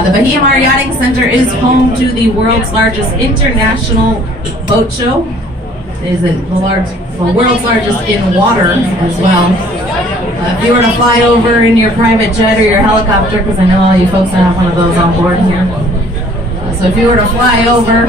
The Bahia Mar Yachting Center is home to the world's largest international boat show. It is the world's largest in water as well. If you were to fly over in your private jet or your helicopter, because I know all you folks have one of those on board here. So if you were to fly over,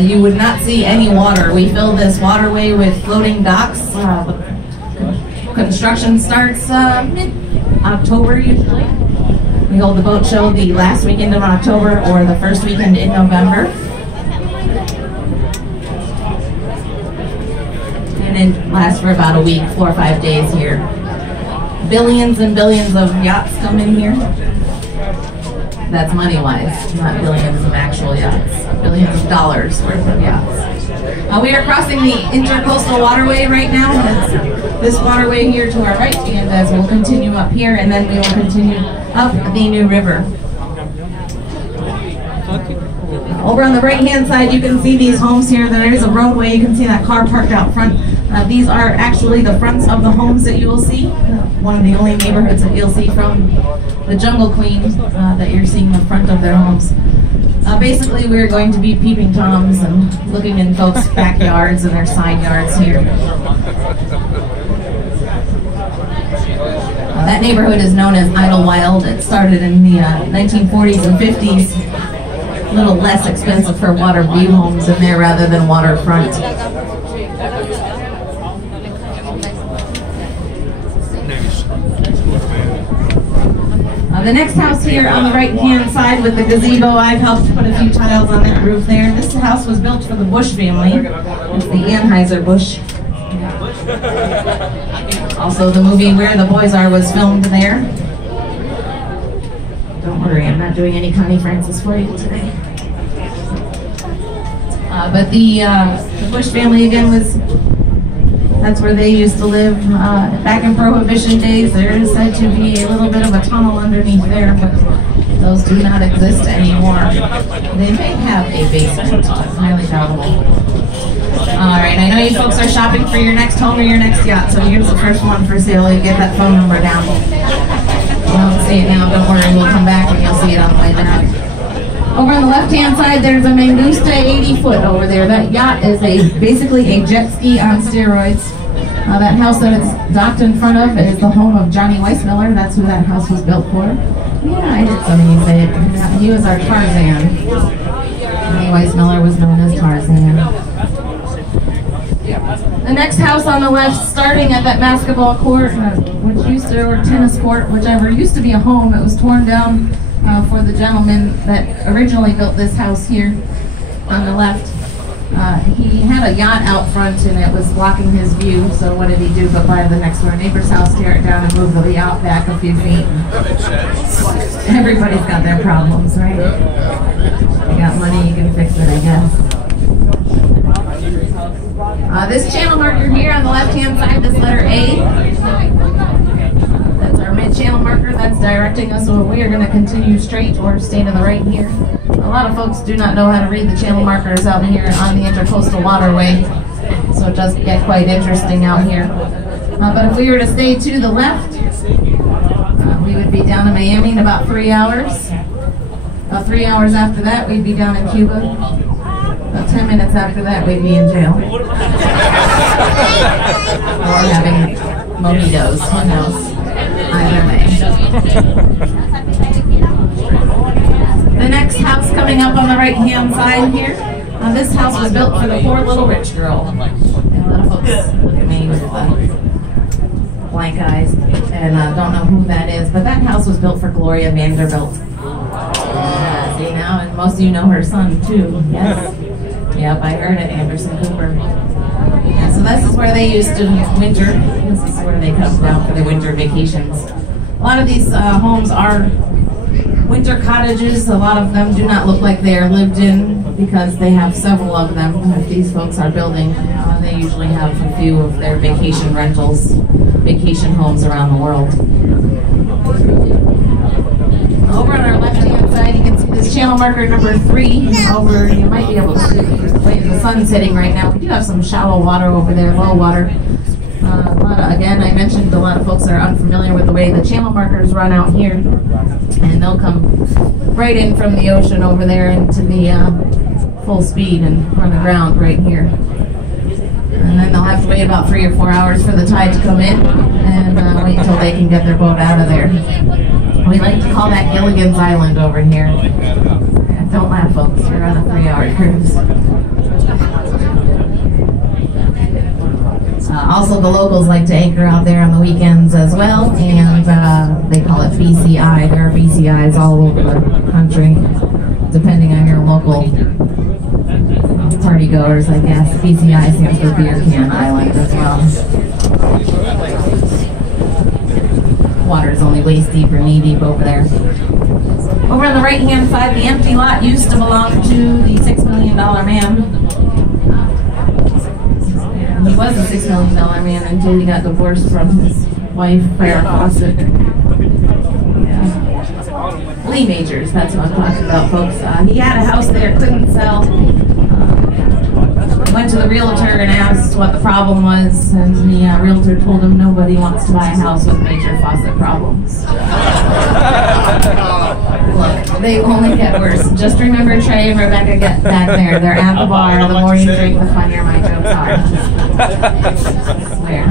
you would not see any water. We fill this waterway with floating docks. Construction starts mid-October usually. We hold the boat show the last weekend of October or the first weekend in November. And it lasts for about a week, 4 or 5 days here. Billions and billions of yachts come in here. That's money-wise, not billions of actual yachts. Billions of dollars worth of yachts. We are crossing the intercoastal waterway right now. That's this waterway here to our right, and as we'll continue up here, and then we will continue up the New River. Over on the right-hand side, you can see these homes here. There is a roadway. You can see that car parked out front. These are actually the fronts of the homes that you will see. One of the only neighborhoods that you'll see from the Jungle Queen that you're seeing the front of their homes. Basically, we're going to be peeping toms and looking in folks' backyards and their side yards here. That neighborhood is known as Idlewild. It started in the 1940s and 50s. A little less expensive for water view homes in there rather than waterfront. The next house here on the right-hand side with the gazebo, I've helped put a few tiles on that roof there. This house was built for the Bush family. It's the Anheuser-Busch. Also, the movie Where the Boys Are was filmed there. Don't worry, I'm not doing any Connie Francis for you today. But the Bush family, again, that's where they used to live back in Prohibition days. There is said to be a little bit of a tunnel underneath there, but those do not exist anymore. They may have a basement, highly doubtable. Alright, I know you folks are shopping for your next home or your next yacht, so here's the first one for sale. You get that phone number down. You don't see it now, don't worry, we'll come back and you'll see it on the way down. Over on the left-hand side, there's a Mangusta 80-foot over there. That yacht is basically a jet ski on steroids. That house that it's docked in front of is the home of Johnny Weissmiller. That's who that house was built for. Yeah, I did something you say it. He was our Tarzan. Johnny Weissmiller was known as Tarzan. The next house on the left, starting at that basketball court, which used to, or tennis court, whichever, used to be a home. It was torn down for the gentleman that originally built this house here on the left. He had a yacht out front and it was blocking his view, so what did he do but buy the next door neighbor's house, tear it down, and move the yacht back a few feet. Everybody's got their problems, right? You got money, you can fix it, I guess. This channel marker here on the left-hand side, this letter A, that's our mid-channel marker. That's directing us, so we are going to continue straight or stay to the right here. A lot of folks do not know how to read the channel markers out here on the intercoastal waterway, so it does get quite interesting out here. But if we were to stay to the left, we would be down in Miami in about 3 hours. About 3 hours after that, we'd be down in Cuba. About 10 minutes after that, we'd be in jail. Or having mojitos, who knows? Either way. The next house coming up on the right-hand side here. This house was built for the poor little rich girl. And a lot of folks look at me with blank eyes and don't know who that is. But that house was built for Gloria Vanderbilt. See now, and most of you know her son too. Yes. Yep, I heard it, Anderson Cooper. Yeah, so this is where they used to winter. This is where they come down for their winter vacations. A lot of these homes are winter cottages. A lot of them do not look like they are lived in because they have several of them. If these folks are building, they usually have a few of their vacation rentals, vacation homes around the world. Over on our left-hand side, you can see this channel marker number 3. Over, you might be able to see the way the sun's hitting right now. We do have some shallow water over there, low water. A lot of Again, I mentioned a lot of folks are unfamiliar with the way the channel markers run out here, and they'll come right in from the ocean over there into the full speed and run aground right here. And then they'll have to wait about 3 or 4 hours for the tide to come in, and wait until they can get their boat out of there. We like to call that Gilligan's Island over here. Yeah, don't laugh, folks. We're on a 3-hour cruise. Also, the locals like to anchor out there on the weekends as well, and they call it BCI. There are BCIs all over the country, depending on your local party goers, I guess. BCI stands for Beer Can Island as well. Water's only waist deep or knee deep over there. Over on the right-hand side, the empty lot used to belong to the $6 million man. He was a $6 million man until he got divorced from his wife, Farrah Fawcett. Yeah. Lee Majors, that's what I'm talking about, folks. He had a house there, couldn't sell. Went to the realtor and asked what the problem was, and the realtor told him nobody wants to buy a house with major faucet problems. Look, they only get worse. Just remember Trey and Rebecca get back there. They're at the bar. The more you drink, the funnier my jokes are. I swear.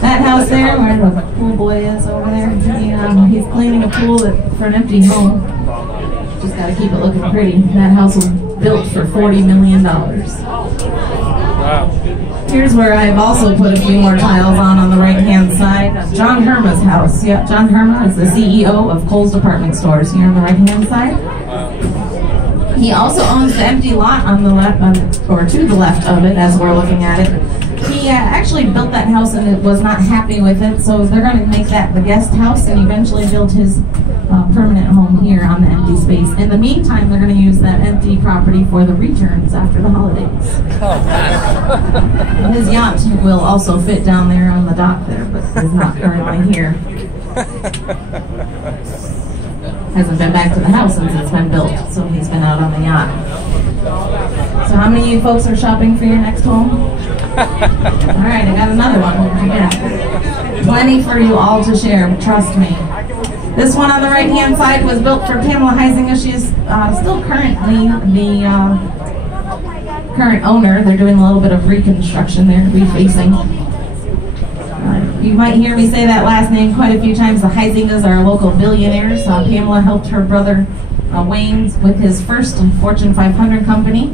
That house there, where the pool boy is over there, he's cleaning a pool for an empty home. Just got to keep it looking pretty. That house was built for $40 million. Wow. Here's where I've also put a few more tiles on the right-hand side. John Herma's house. Yeah, John Herma is the CEO of Kohl's Department Stores here on the right-hand side. He also owns the empty lot on the left, or to the left of it, as we're looking at it. He actually built that house and it was not happy with it, so they're going to make that the guest house and eventually build his permanent home here on the empty space. In the meantime, they're going to use that empty property for the returns after the holidays. His yacht will also fit down there on the dock there, but is not currently here. Hasn't been back to the house since it's been built, so he's been out on the yacht. So how many of you folks are shopping for your next home? Alright, I got another one. Yeah. Plenty for you all to share, trust me. This one on the right-hand side was built for Pamela Heisinger. She is still currently the current owner. They're doing a little bit of reconstruction there, refacing. You might hear me say that last name quite a few times. The Heisingers are local billionaires. Pamela helped her brother Wayne with his first Fortune 500 company.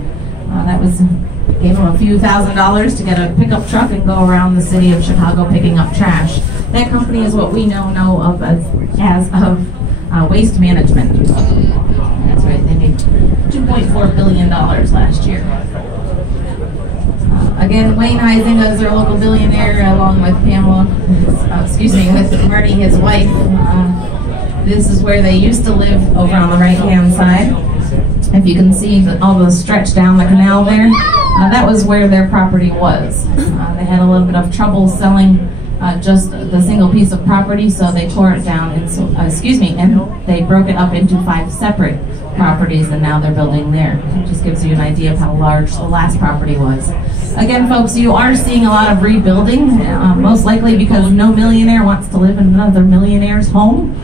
Gave him a few $1,000s to get a pickup truck and go around the city of Chicago picking up trash. That company is what we know of as waste management. That's right, they made $2.4 billion last year. Again, Wayne Heisinger is our local billionaire, along with Pamela, with Marty, his wife. This is where they used to live over on the right-hand side. If you can see all the stretch down the canal there, that was where their property was. They had a little bit of trouble selling just the single piece of property, so they tore it down, and they broke it up into 5 separate properties, and now they're building there. It just gives you an idea of how large the last property was. Again, folks, you are seeing a lot of rebuilding, most likely because no millionaire wants to live in another millionaire's home.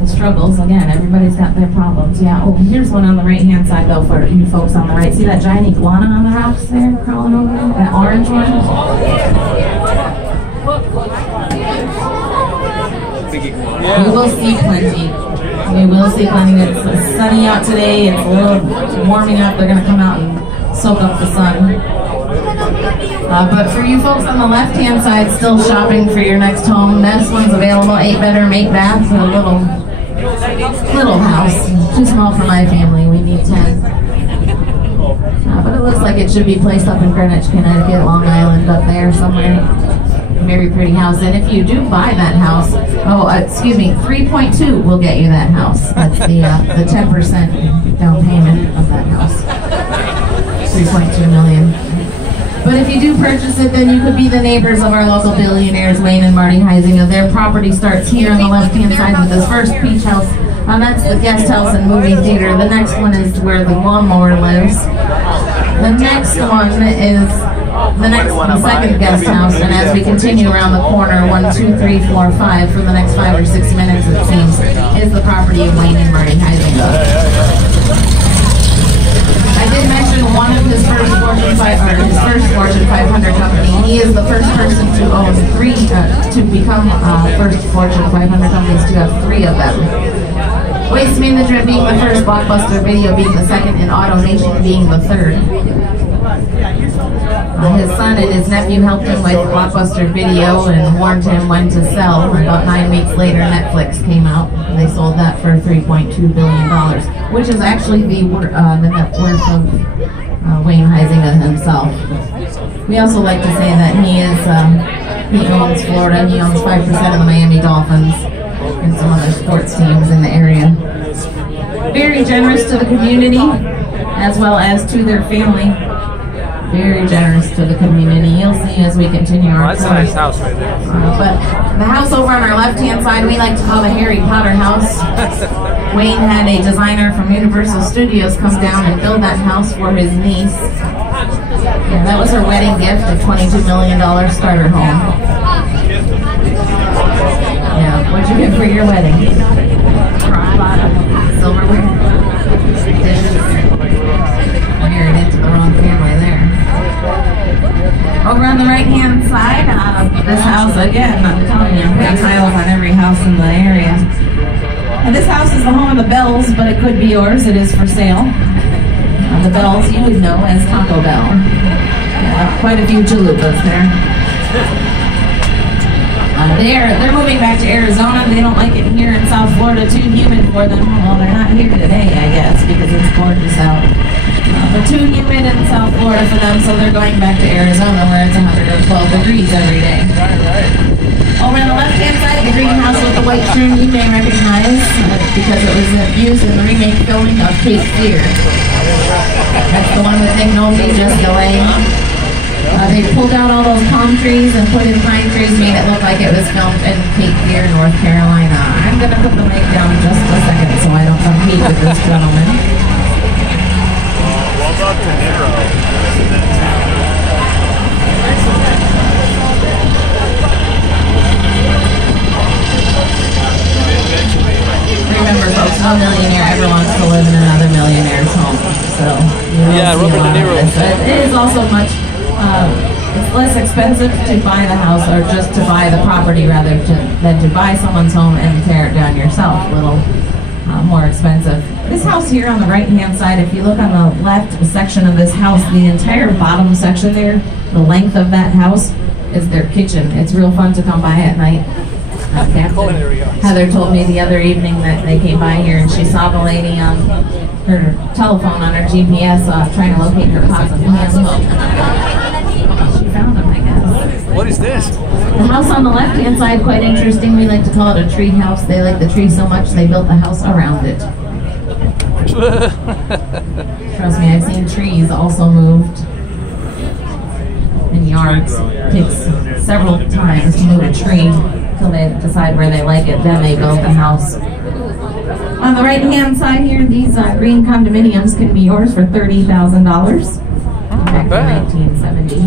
The struggles, again, everybody's got their problems. Yeah, oh, here's one on the right-hand side, though, for you folks on the right. See that giant iguana on the rocks there, crawling over there? That orange one? We will see plenty. We will see plenty. It's sunny out today. It's a little warming up. They're going to come out and soak up the sun. But for you folks on the left-hand side still shopping for your next home, this one's available, 8-bedroom, 8-bath, a little house. Too small for my family. We need 10. But it looks like it should be placed up in Greenwich, Connecticut, Long Island, up there somewhere. Very pretty house. And if you do buy that house, 3.2 will get you that house. That's the 10% down payment of that house. 3.2 million. But if you do purchase it, then you could be the neighbors of our local billionaires, Wayne and Marty Heisinger. Their property starts here on the left-hand side with this first beach house. That's the guest house and movie theater. The next one is where the lawnmower lives. The next one is the second guest house, and as we continue around the corner, 1, 2, 3, 4, 5, for the next 5 or 6 minutes, it seems, is the property of Wayne and Marty Heising. I did mention one of his first Fortune 500 company. He is the first person to own to become first Fortune 500 companies to have 3 of them. Waste Management being the first, Blockbuster Video being the second, and AutoNation being the third. His son and his nephew helped him with Blockbuster Video and warned him when to sell. About 9 weeks later, Netflix came out. They sold that for $3.2 billion, which is actually the net worth of Wayne Huizenga himself. We also like to say that he owns Florida. He owns 5% of the Miami Dolphins and some other sports teams in the area. Very generous to the community as well as to their family. Very generous to the community. You'll see as we continue our That's a nice house right there. But the house over on our left-hand side, we like to call the Harry Potter house. Wayne had a designer from Universal Studios come down and build that house for his niece. Yeah, that was her wedding gift, a $22 million starter home. Yeah, what'd you get for your wedding? Silverware. Dishes. Married into the wrong family there. Over on the right-hand side, this house, again, I'm telling you, I'm putting tiles on every house in the area. And this house is the home of the Bells, but it could be yours. It is for sale. The Bells you would know as Taco Bell. Yeah, quite a few chalupas there. They're moving back to Arizona. They don't like it here in South Florida. Too humid for them. Well, they're not here today, I guess, because it's gorgeous out. But too humid in South Florida for them, so they're going back to Arizona where it's 112 degrees every day. Over on the left-hand side, the greenhouse with the white trim you may recognize because it was used in the remake filming of Cape Fear. That's the one with Nick Nolte just delaying. They pulled out all those palm trees and put in pine trees, made it look like it was filmed in Cape Fear, North Carolina. I'm going to put the mic down in just a second so I don't compete with this gentleman. Well done to Nero. Remember, folks, no millionaire ever wants to live in another millionaire's home. So, yeah, Robert De Niro. It is also much, it's less expensive to buy the house or just to buy the property rather than to buy someone's home and tear it down yourself. A little more expensive. This house here on the right-hand side, if you look on the left section of this house, the entire bottom section there, the length of that house is their kitchen. It's real fun to come by at night. Heather told me the other evening that they came by here and she saw the lady on her telephone on her GPS trying to locate her pots and pans. She found them, I guess. What is this? The house on the left-hand side, quite interesting. We like to call it a tree house. They like the tree so much they built the house around it. Trust me, I've seen trees also moved in yards. It takes several times to move a tree until they decide where they like it. Then they build the house. On the right-hand side here, these green condominiums can be yours for $30,000. Back in 1970.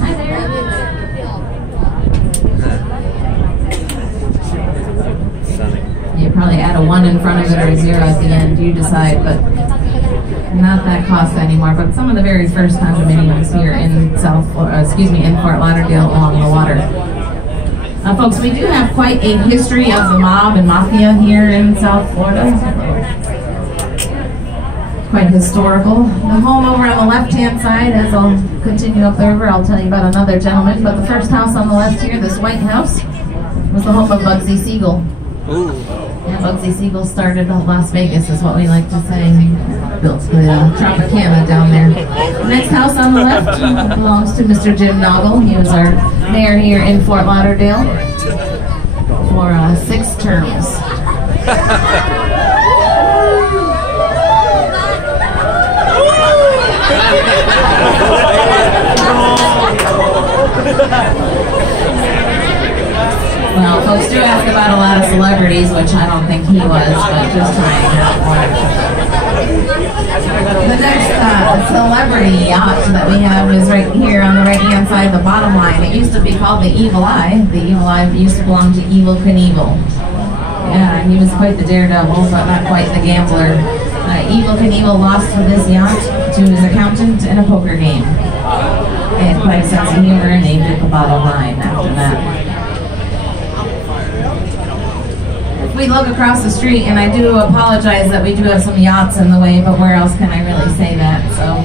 Hi there. You probably add a 1 in front of it or a 0 at the end. You decide, but not that cost anymore. But some of the very first condominiums here in in Fort Lauderdale along the water. Folks, we do have quite a history of the mob and mafia here in South Florida. Quite historical. The home over on the left-hand side, as I'll continue up the river, I'll tell you about another gentleman. But the first house on the left here, this white house, was the home of Bugsy Siegel. Ooh. Yeah, Bugsy Siegel started Las Vegas, is what we like to say. Built the Tropicana down there. The next house on the left belongs to Mr. Jim Noggle. He was our mayor here in Fort Lauderdale for 6 terms. Well, folks do ask about a lot of celebrities, which I don't think he was, but just trying out one. The next celebrity yacht that we have is right here on the right-hand side of the bottom line. It used to be called the Evil Eye. The Evil Eye used to belong to Evel Knievel. Yeah, he was quite the daredevil, but not quite the gambler. Evel Knievel lost for this yacht to his accountant in a poker game. They had quite a sense of humor and named it the Bottom Line after that. We look across the street, and I do apologize that we do have some yachts in the way, but where else can I really say that? So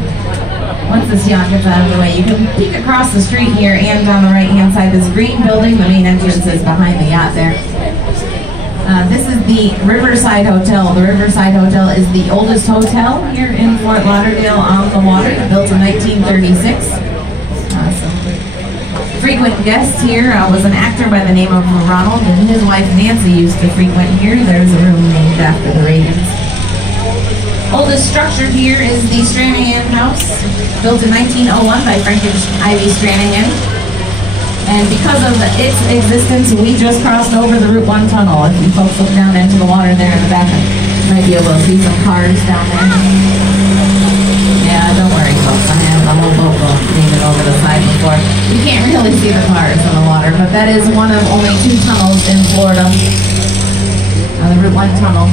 once this yacht gets out of the way, you can peek across the street here and on the right-hand side, this green building. The main entrance is behind the yacht there. This is the Riverside Hotel. The Riverside Hotel is the oldest hotel here in Fort Lauderdale on the water, built in 1936. Frequent guest here was an actor by the name of Ronald, and his wife Nancy used to frequent here. There's a room named after the Reagans. Oldest structure here is the Stranahan House, built in 1901 by Frank and Ivy Stranahan. And because of its existence, we just crossed over the Route 1 tunnel. If you folks look down into the water there in the back, you might be able to see some cars down there. Yeah, don't worry, folks. I have the whole boat leaning over the side before. You can't really see the cars in the water, but that is one of only 2 tunnels in Florida. The Route 1 tunnel.